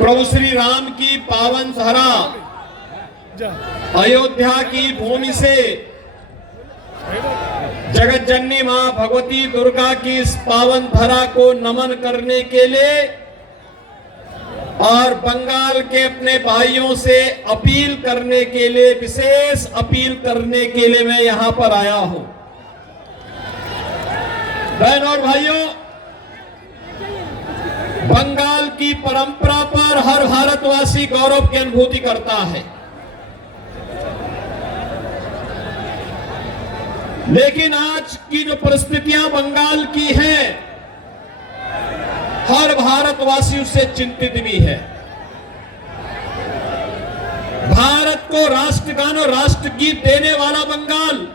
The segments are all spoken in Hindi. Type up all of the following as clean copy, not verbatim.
प्रभु श्री राम की पावन धरा अयोध्या की भूमि से जगत जननी मां भगवती दुर्गा की इस पावन धरा को नमन करने के लिए और बंगाल के अपने भाइयों से अपील करने के लिए, विशेष अपील करने के लिए मैं यहां पर आया हूं। बहन और भाइयों, बंगाल की परंपरा पर हर भारतवासी गौरव की अनुभूति करता है, लेकिन आज की जो परिस्थितियां बंगाल की हैं, हर भारतवासी उससे चिंतित भी है। भारत को राष्ट्रगान और राष्ट्रगीत देने वाला बंगाल,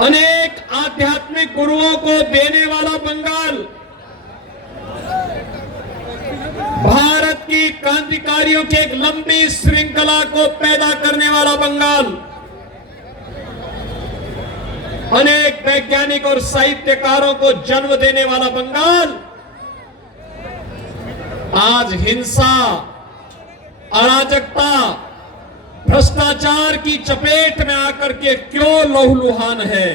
अनेक आध्यात्मिक गुरुओं को देने वाला बंगाल, भारत की क्रांतिकारियों की एक लंबी श्रृंखला को पैदा करने वाला बंगाल, अनेक वैज्ञानिक और साहित्यकारों को जन्म देने वाला बंगाल आज हिंसा, अराजकता, भ्रष्टाचार की चपेट में आकर के क्यों लहूलुहान है?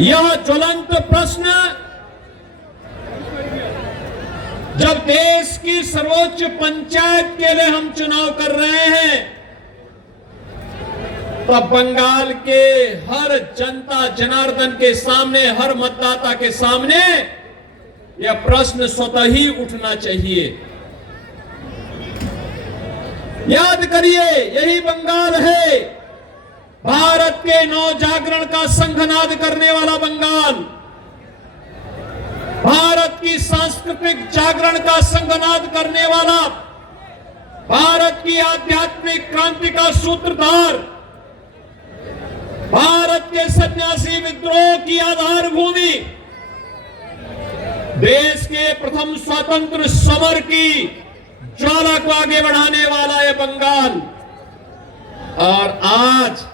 यह ज्वलंत प्रश्न जब देश की सर्वोच्च पंचायत के लिए हम चुनाव कर रहे हैं, तब बंगाल के हर जनता जनार्दन के सामने, हर मतदाता के सामने यह प्रश्न स्वतः ही उठना चाहिए। याद करिए, यही बंगाल है भारत के नवजागरण का संघनाद करने वाला बंगाल, भारत की सांस्कृतिक जागरण का संघनाद करने वाला, भारत की आध्यात्मिक क्रांति का सूत्रधार, भारत के सन्यासी विद्रोह की आधार भूमि, देश के प्रथम स्वतंत्र समर की ज्वाला को आगे बढ़ाने वाला है बंगाल, और आज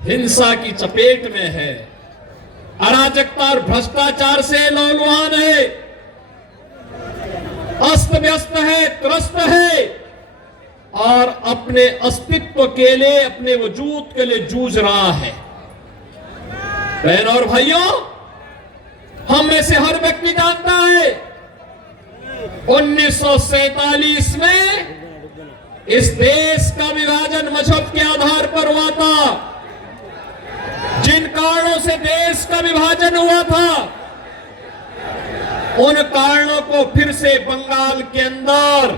हिंसा की चपेट में है, अराजकता और भ्रष्टाचार से लहूलुहान है, अस्त व्यस्त है, त्रस्त है और अपने अस्तित्व के लिए, अपने वजूद के लिए जूझ रहा है। बहन और भाइयों, हम में से हर व्यक्ति जानता है 1947 में इस देश का विभाजन मजहब के आधार पर हुआ था। जिन कारणों से देश का विभाजन हुआ था, उन कारणों को फिर से बंगाल के अंदर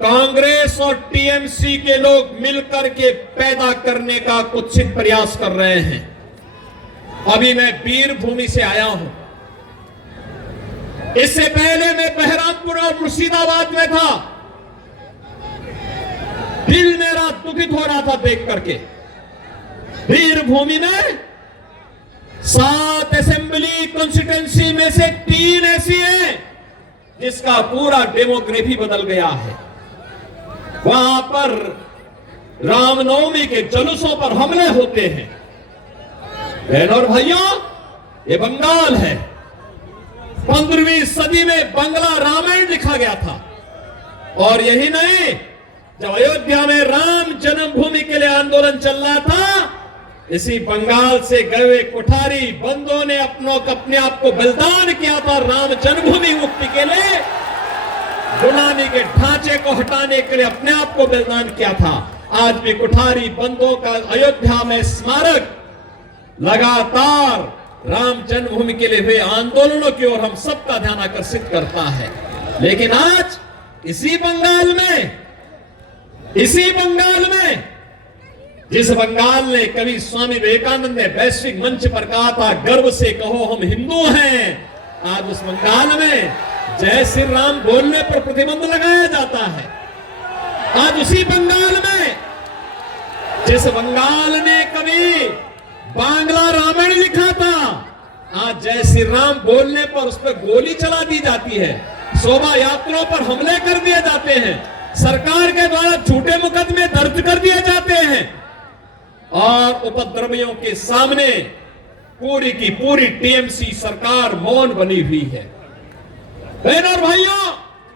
कांग्रेस और टीएमसी के लोग मिलकर के पैदा करने का कुत्सित प्रयास कर रहे हैं। अभी मैं वीरभूमि से आया हूं, इससे पहले मैं बहरामपुर और मुर्शिदाबाद में था। दिल मेरा दुखित हो रहा था देख करके। वीरभूमि में 7 असेंबली कॉन्स्टिट्यूंसी में से 3 ऐसी हैं जिसका पूरा डेमोग्राफी बदल गया है। वहां पर रामनवमी के जुलूसों पर हमले होते हैं। बहनों और भाइयों, ये बंगाल है। 15वीं सदी में बंगला रामायण लिखा गया था। और यही नहीं, जब अयोध्या में राम जन्मभूमि के लिए आंदोलन चल रहा था, इसी बंगाल से गए हुए कुठारी बंदों ने अपने आप को बलिदान किया था राम जन्मभूमि मुक्ति के लिए। गुलामी के ढांचे को हटाने के लिए अपने आप को बलिदान किया था। आज भी कुठारी बंदों का अयोध्या में स्मारक लगातार राम जन्मभूमि के लिए हुए आंदोलनों की ओर हम सबका ध्यान आकर्षित करता है। लेकिन आज इसी बंगाल में जिस बंगाल ने कभी स्वामी विवेकानंद ने वैश्विक मंच पर कहा था, गर्व से कहो हम हिंदू हैं, आज उस बंगाल में जय श्री राम बोलने पर प्रतिबंध लगाया जाता है। आज उसी बंगाल में, जिस बंगाल ने कभी बांग्ला रामायण लिखा था, आज जय श्री राम बोलने पर उस पर गोली चला दी जाती है, शोभा यात्राओं पर हमले कर दिए जाते हैं, सरकार के द्वारा झूठे मुकदमे दर्ज कर दिए जाते हैं। और उपद्रवियों के सामने पूरी की पूरी टीएमसी सरकार मौन बनी हुई है। बहनों और भाइयों,